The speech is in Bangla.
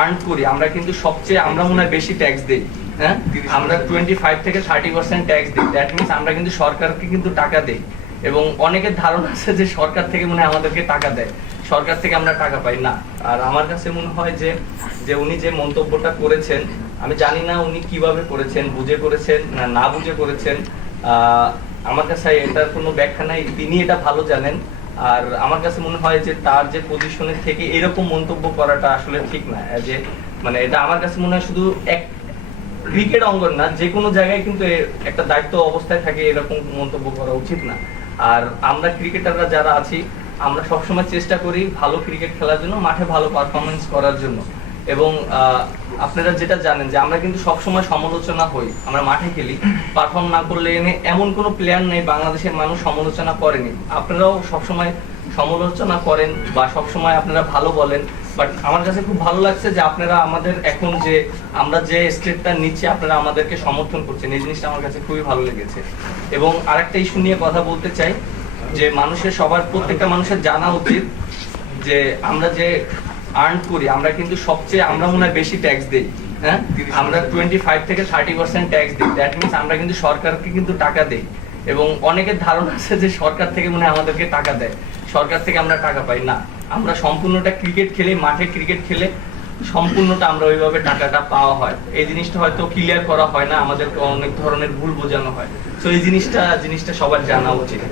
আর্ন করি আমরা কিন্তু সবচেয়ে আমরা মনে হয় বেশি ট্যাক্স দিই। হ্যাঁ, আমরা 25 থেকে 30% ট্যাক্স দিই। দ্যাট মিনস আমরা কিন্তু সরকারকে কিন্তু টাকা দেই, এবং অনেকের ধারণা আছে যে সরকার থেকে মনে হয় আমাদেরকে টাকা দেয়, সরকার থেকে আমরা টাকা পাই না। আর আমার কাছে মনে হয় যে যে উনি যে মন্তব্যটা করেছেন, আমি জানি না উনি কিভাবে করেছেন, বুঝে করেছেন না না বুঝে করেছেন। আমার কাছে এটার কোনো ব্যাখ্যা নাই, তিনি এটা ভালো জানেন। আর আমার কাছে মনে হয় যে তার যে পজিশনের থেকে এরকম মন্তব্য করাটা আসলে ঠিক না। যে মানে এটা আমার কাছে মনে হয় শুধু এক ক্রিকেট অঙ্গন না, যে কোনো জায়গায় কিন্তু একটা দায়িত্ব অবস্থায় থাকে এরকম মন্তব্য করা উচিত না। আর আমরা ক্রিকেটাররা যারা আছি, আমরা সবসময় চেষ্টা করি ভালো ক্রিকেট খেলার জন্য, মাঠে ভালো পারফরমেন্স করার জন্য। এবং আপনারা যেটা জানেন যে আমরা কিন্তু সবসময় সমালোচনা হই, আমরা মাঠে খেলি, পারফর্ম না করলে এনে এমন কোনো প্লেয়ার নেই বাংলাদেশের মানুষ সমালোচনা করেনি। আপনারাও সবসময় সমালোচনা করেন বা সবসময় আপনারা ভালো বলেন, বাট আমার কাছে খুব ভালো লাগছে যে আপনারা আমাদের এখন যে আমরা যে স্টেপটা নিচ্ছি আপনারা আমাদেরকে সমর্থন করছেন, এই জিনিসটা আমার কাছে খুবই ভালো লেগেছে। এবং আরেকটা ইস্যু নিয়ে কথা বলতে চাই যে মানুষের সবার প্রত্যেকটা মানুষের জানা উচিত যে আমরা যে আর্ন করি আমরা কিন্তু সবচেয়ে আমরা মনে হয় বেশি ট্যাক্স দিই। হ্যাঁ, আমরা 25 থেকে 30% ট্যাক্স দিই। দ্যাট মিনস আমরা কিন্তু সরকারকে কিন্তু টাকা দেই, এবং অনেকের ধারণা আছে যে সরকার থেকে মনে হয় আমাদেরকে টাকা দেয়, সরকার থেকে আমরা টাকা পাই না। আমরা সম্পূর্ণটা ক্রিকেট খেলে, মাঠে ক্রিকেট খেলে সম্পূর্ণটা আমরা ওইভাবে টাকাটা পাওয়া হয়। এই জিনিসটা হয়তো ক্লিয়ার করা হয় না, আমাদেরকে অনেক ধরনের ভুল বোঝানো হয়। তো এই জিনিসটা সবার জানা উচিত।